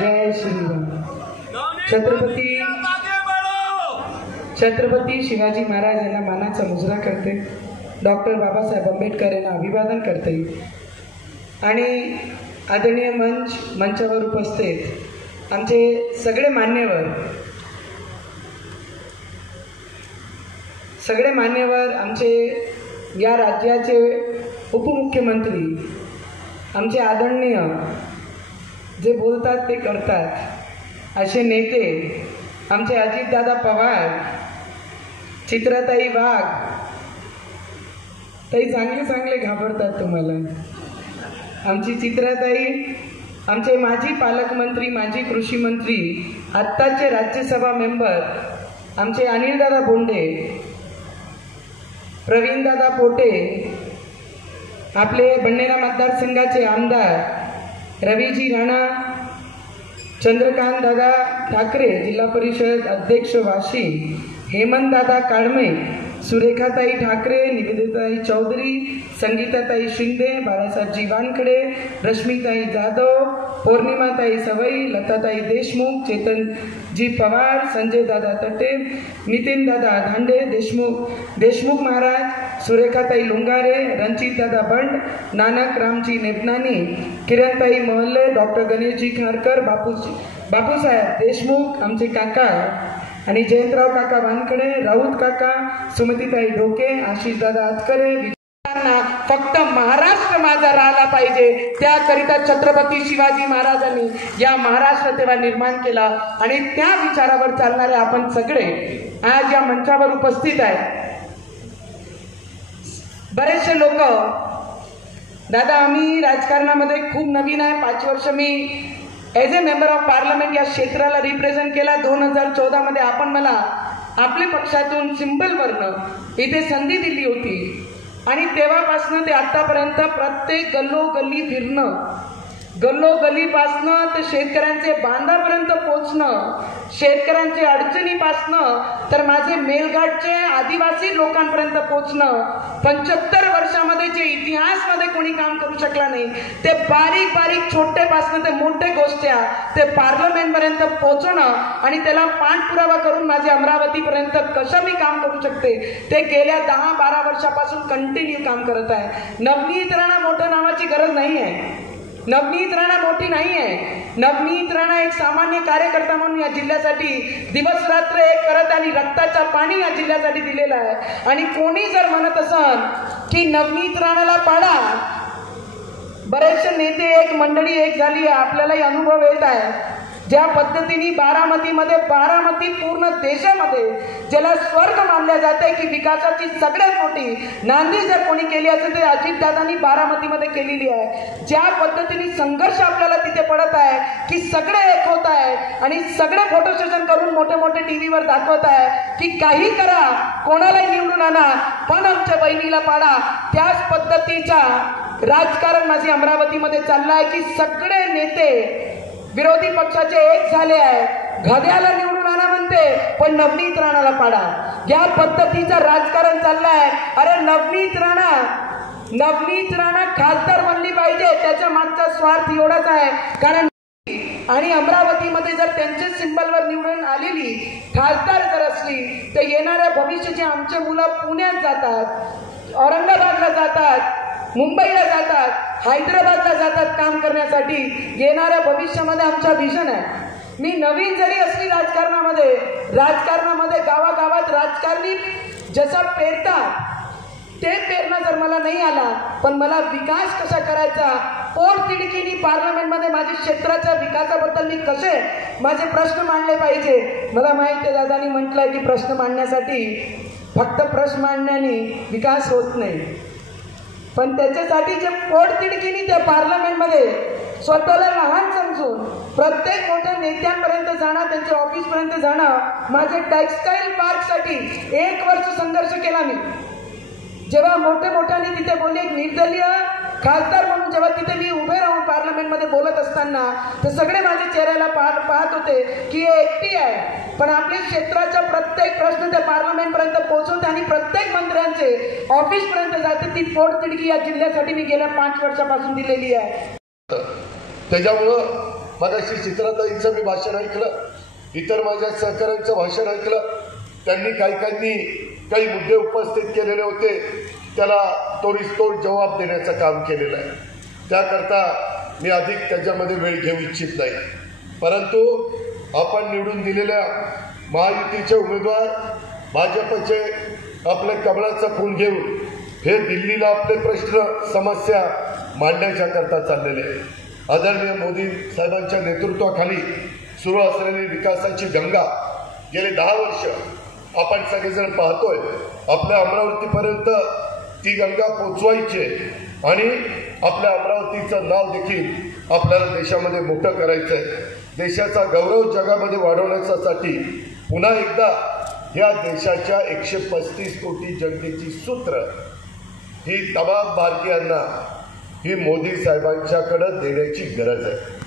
जय श्रीराम। छत्रपती शिवाजी महाराज यांना मानाचा मुजरा करते, डॉक्टर बाबासाहेब आंबेडकर यांना अभिवादन करते आणि आदरणीय मंचावर उपस्थित आमचे सगळे मान्यवर आमचे या राज्याचे उपमुख्यमंत्री, आमचे आदरणीय जे बोलतात ते करतात असे नेते, आमचे अजितदादा पवार, चित्राताई वाघ, ताई चांगले घाबरतात तुम्हाला, आमची चित्राताई, आमचे माजी पालकमंत्री, माजी कृषी मंत्री, आत्ताचे राज्यसभा मेंबर आमचे अनिलदादा बोंडे, प्रवीणदादा पोटे, आपले बंडेरा मतदारसंघाचे आमदार रवीजी राणा, चंद्रकांत दादा ठाकरे जिल्हा परिषद अध्यक्ष वाशी, हेमंतदादा काळमे, सुरेखाताई ठाकरे, निवेदिताई चौधरी, संगीताताई शिंदे, बाळासाहेबजी वानखडे, रश्मीताई जाधव, पौर्णिमाताई सवई, लताताई देशमुख, चेतनजी पवार, संजयदादा तटे, नितीनदादा धांडे, देशमुख महाराज, सुरेखाताई लुंगारे, रणजितदादा बंड, नानक रामजी नेपनानी, किरणताई मोहल्ले, डॉक्टर गणेशजी खारकर, बापूसाहेब देशमुख आमचे काका आणि जयंतराव काका वानखडे, राऊत काका, सुमतीताई ढोके, आशिषदादा आतकरे, फक्त महाराष्ट्र माझा राहिला पाहिजे त्याकरिता छत्रपती शिवाजी महाराजांनी या महाराष्ट्र तेव्हा निर्माण केला आणि त्या विचारावर चालणारे आपण सगळे आज या मंचावर उपस्थित आहेत। बरेचसे लोक, दादा आम्ही राजकारणामध्ये खूप नवीन आहे, 5 वर्ष मी as a member of parliament या क्षेत्राला रिप्रेझेंट केला। 2014 मध्ये आपण मला आपल्या पक्षातून सिंबलवरनं इथे संधी दिली होती आणि तेव्हापासून ते आतापर्यंत प्रत्येक गल्लोगल्ली फिरणं, गल्लोगल्लीपासनं ते शेतकऱ्यांचे बांधापर्यंत पोचणं, शेतकऱ्यांच्या अडचणीपासनं तर माझे मेलघाटचे आदिवासी लोकांपर्यंत पोचणं, 75 वर्षामध्ये जे इतिहासमध्ये कोणी काम करू शकला नाही ते बारीक बारीक छोटेपासनं ते मोठे गोष्टी ते पार्लमेंटपर्यंत पोचणं आणि त्याला पाठपुरावा करून माझे अमरावतीपर्यंत कसं मी काम करू शकते ते गेल्या 10-12 वर्षापासून कंटिन्यू काम करत आहे। नवनीत राणा मोठ्या नावाची गरज नाही आहे, नवनीत राणा मोठी नाही आहे, नवनीत राणा एक सामान्य कार्यकर्ता म्हणून या जिल्ह्यासाठी दिवस रात्र एक करत आणि रक्ताचा पाणी या जिल्ह्यासाठी दिलेला आहे। आणि कोणी जर म्हणत असन की नवनीत राणाला पाडा, बरेचसे नेते एक मंडळी एक झाली आहे, आपल्यालाही अनुभव येत आहे ज्या पद्धतीने बारामती पूर्ण देशामध्ये ज्याला स्वर्ग मानल्या जाते की विकासाची सगळ्यात मोठी नांदी जर कोणी केली असेल तर अजितदादांनी बारामतीमध्ये केलेली आहे। ज्या पद्धतीने संघर्ष आपल्याला तिथे पडत आहे की सगळे एक होत आहे आणि सगळे फोटो सेशन करून मोठे मोठे टीव्हीवर दाखवत आहे की काही करा, कोणालाही निवडून आणा पण आमच्या बहिणीला पाडा, त्याच पद्धतीचा राजकारण माझे अमरावतीमध्ये चाललं आहे की सगळे नेते विरोधी पक्षाचे एक झाले आहे, घड्याला निवडून आणा म्हणते पण नवनीत राणाला पाडा, या पद्धतीचं राजकारण चाललं आहे। अरे नवनीत राणा खासदार बनली पाहिजे, त्याच्या मागचा स्वार्थ एवढाच आहे कारण आणि अमरावतीमध्ये जर त्यांचे सिंबलवर निवडून आलेली खासदार जर असली तर येणाऱ्या भविष्याचे आमचे मुलं पुण्यात जातात, औरंगाबादला जातात, मुंबईला जातात, हैदराबादला जातात काम करण्यासाठी। येणाऱ्या भविष्यामध्ये आमचा विजन आहे। मी नवीन जरी असली राजकारणामध्ये गावागावात राजकारणी जसा पेरतात ते पेरणं जर मला नाही आला पण मला विकास कसा करायचा, पोटतिडकीने पार्लमेंटमध्ये माझ्या क्षेत्राच्या विकासाबद्दल मी कसे माझे प्रश्न मांडले पाहिजे। मला माहिती आहे दादांनी म्हटलंय की प्रश्न मांडण्यासाठी फक्त प्रश्न मांडण्याने विकास होत नाही, पण त्याच्यासाठी जे पोटतिडकीने त्या पार्लमेंटमध्ये स्वतःला लहान समजून प्रत्येक मोठ्या नेत्यांपर्यंत जाणं, त्यांच्या ऑफिसपर्यंत जाणं, माझे टेक्सटाईल पार्कसाठी 1 वर्ष संघर्ष केला मी। जेव्हा मोठ्याने तिथे बोलले एक निर्दलीय खासदार म्हणून जेव्हा तिथे मी उभे राहून पार्लमेंटमध्ये बोलत असताना तर सगळे माझ्या चेहऱ्याला पाहत होते की हे एकटी आहे, पण आपल्या क्षेत्राचा प्रत्येक प्रश्न त्या पार्लमेंटपर्यंत पोहोचवते आणि प्रत्येक मंत्र्यांचे ऑफिसपर्यंत जाते। ती पोटतिडकी या जिल्ह्यासाठी मी गेल्या 5 वर्षापासून दिलेली आहे। त्याच्यामुळं मगाशी चित्राताईंचं मी भाषण ऐकलं, इतर माझ्या सहकाऱ्यांचं भाषण ऐकलं. त्यांनी काही मुद्दे उपस्थित केलेले होते, त्याला तोडीसतोड जबाब देण्याचं काम केलेलं आहे. त्याकरता मी अधिक त्याच्यामध्ये वेळ घेऊ इच्छित नाही. परंतु आपण निवडून दिलेल्या महायुतीचे उमेदवार भाजपचे आपले कमळाचं फूल घेऊन हे दिल्लीला आपले प्रश्न समस्या मांडण्याच्या करता चाललेले आहे. आदरणीय मोदी साहेबांच्या नेतृत्वाखाली सुरू असलेली विकासाची गंगा गेले 10 वर्ष आपण सगळेजण पाहतोय. आपल्या अमरावतीपर्यंत ती गंगा पोचवायची आणि आपल्या अमरावतीचं नाव देखील आपल्याला देशामध्ये मोठं करायचं आहे. देशाचा गौरव जगामध्ये वाढवण्यासाठी पुन्हा एकदा या देशाच्या 135 कोटी जनतेची सूत्र ही तमाम भारतीयांना ही मोदी साहेबांच्याकडे देण्याची गरज आहे.